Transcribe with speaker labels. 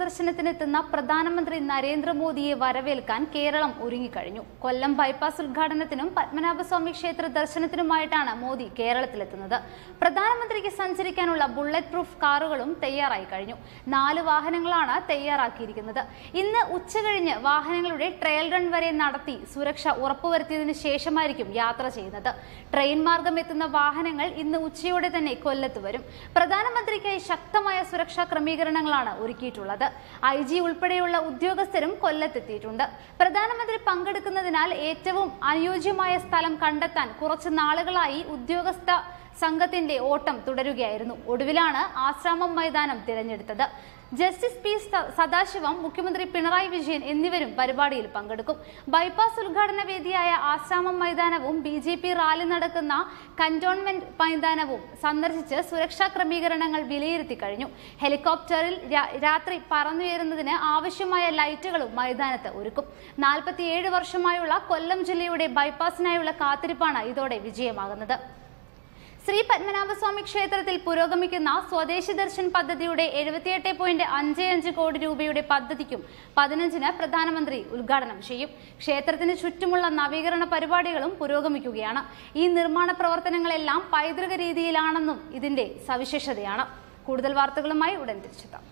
Speaker 1: ദർശനത്തിനെത്തുന്ന പ്രധാനമന്ത്രി നരേന്ദ്രമോദിയെ വരവേൽക്കാൻ കേരളം ഒരുങ്ങിക്കഴിഞ്ഞു. കൊല്ലം ബൈപ്പാസ് ഉദ്ഘാടനത്തിനും പത്മനാഭസ്വാമി ക്ഷേത്ര ദർശനത്തിനുമായിട്ടാണ് മോദി കേരളത്തിലെത്തുന്നത്. പ്രധാനമന്ത്രിക്ക് സഞ്ചരിക്കാനുള്ള ബുള്ളറ്റ് പ്രൂഫ് കാറുകളും തയ്യാറായി കഴിഞ്ഞു. നാല് വാഹനങ്ങളാണ് തയ്യാറാക്കിയിരിക്കുന്നത്. ഇന്ന് ഉച്ചകഴിഞ്ഞ് വാഹനങ്ങളുടെ ട്രയൽ റൺ വരെ നടത്തി സുരക്ഷ ഉറപ്പുവരുത്തിയതിനു ശേഷമായിരിക്കും യാത്ര ചെയ്യുന്നത്. ട്രെയിൻ മാർഗം എത്തുന്ന വാഹനങ്ങൾ ഇന്ന് ഉച്ചയോടെ തന്നെ കൊല്ലത്ത് വരും. പ്രധാനമന്ത്രിക്കായി ശക്തമായ സുരക്ഷാ ക്രമീകരണങ്ങളാണ് ഒരുക്കിയിട്ടുള്ളത് ഐ ജി ഉൾപ്പെടെയുള്ള ഉദ്യോഗസ്ഥരും കൊല്ലത്തെത്തിയിട്ടുണ്ട്. പ്രധാനമന്ത്രി പങ്കെടുക്കുന്നതിനാൽ ഏറ്റവും അനുയോജ്യമായ സ്ഥലം കണ്ടെത്താൻ കുറച്ച് നാളുകളായി ഉദ്യോഗസ്ഥ സംഘത്തിന്റെ ഓട്ടം തുടരുകയായിരുന്നു. ഒടുവിലാണ് ആശ്രാമം മൈതാനം തിരഞ്ഞെടുത്തത്. ജസ്റ്റിസ് പി സദാശിവം മുഖ്യമന്ത്രി പിണറായി വിജയൻ എന്നിവരും പരിപാടിയിൽ പങ്കെടുക്കും. ബൈപ്പാസ് ഉദ്ഘാടന വേദിയായ ആശ്രാമം മൈതാനവും ബി ജെ പി റാലി നടക്കുന്ന കന്റോൺമെന്റ് മൈതാനവും സന്ദർശിച്ച് സുരക്ഷാ ക്രമീകരണങ്ങൾ വിലയിരുത്തി കഴിഞ്ഞു. ഹെലികോപ്റ്ററിൽ രാത്രി പറന്നുയരുന്നതിന് ആവശ്യമായ ലൈറ്റുകളും മൈതാനത്ത് ഒരുക്കും. നാൽപ്പത്തിയേഴ് വർഷമായുള്ള കൊല്ലം ജില്ലയുടെ ബൈപ്പാസിനായുള്ള കാത്തിരിപ്പാണ് ഇതോടെ വിജയമാകുന്നത്. ശ്രീ പത്മനാഭസ്വാമി ക്ഷേത്രത്തിൽ പുരോഗമിക്കുന്ന സ്വദേശി ദർശൻ പദ്ധതിയുടെ എഴുപത്തിയെട്ട് പോയിന്റ് അഞ്ച് അഞ്ച് കോടി രൂപയുടെ പദ്ധതിക്കും പതിനഞ്ചിന് പ്രധാനമന്ത്രി ഉദ്ഘാടനം ചെയ്യും. ക്ഷേത്രത്തിന് ചുറ്റുമുള്ള നവീകരണ പരിപാടികളും പുരോഗമിക്കുകയാണ്. ഈ നിർമ്മാണ പ്രവർത്തനങ്ങളെല്ലാം പൈതൃക രീതിയിലാണെന്നും ഇതിന്റെ സവിശേഷതയാണ്. കൂടുതൽ വാർത്തകളുമായി ഉടൻ തിരിച്ചെത്താം.